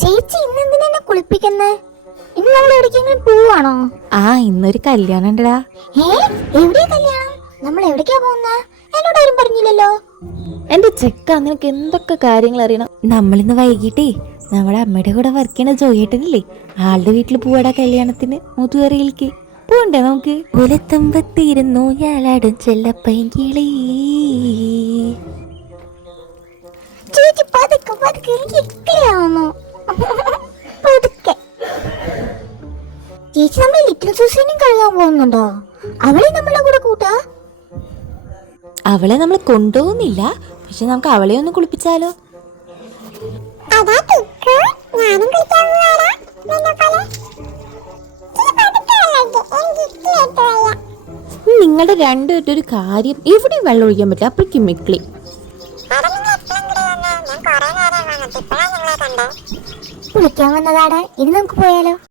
ചേച്ചി ഇന്നെന്തിനാ കുളിപ്പിക്കുന്നേ? ഇന്ന് നമ്മൾ എവിടേക്കെങ്കിലും പോവാണോ? ഇന്നൊരു കല്യാണം ഉണ്ടടാ. എവിടെയാ കല്യാണം? നമ്മൾ എവിടേക്കാ പോകുന്നേ? എന്നോട് ആരും പറഞ്ഞില്ലല്ലോ. എന്റെ ചെക്ക, നിനക്ക് എന്തൊക്കെ കാര്യങ്ങൾ അറിയണം. നമ്മളിന്ന് വൈകിട്ടേ നമ്മുടെ അമ്മയുടെ കൂടെ വർക്ക് ചെയ്യണ ജോയേട്ടനില്ലേ, ആളുടെ വീട്ടിൽ പോവാടാ കല്യാണത്തിന്. മുതുവറയിലേക്ക് പോണ്ടേ നമുക്ക്? പുലത്തുമ്പത്തിരുന്നു ഞാലാടും ചെല്ലപ്പൈങ്കിളി. ചേച്ചി പതുക്കെ പതുക്കെ, എനിക്ക് ഇക്കലാവുന്നു. പതുക്കെ. ചേച്ചി നമ്മൾ ലിറ്റിൽ സൂസനും കഴുകാൻ പോകുന്നുണ്ടോ? അവളെ നമ്മളുടെ കൂടെ കൂട്ടാ? അവളെ നമ്മൾ കൊണ്ടുപോകുന്നില്ല, പക്ഷെ നമുക്ക് അവളെ ഒന്ന് കുളിപ്പിച്ചാലോ? നിങ്ങളുടെ രണ്ടുപേരുടെ ഒരു കാര്യം, എവിടെയും വെള്ളം ഒഴിക്കാൻ പറ്റില്ല. അപ്പോഴേക്കും മിക്ലി. കുളിക്കാൻ വന്നതാടാ, ഇനി നമുക്ക് പോയാലോ?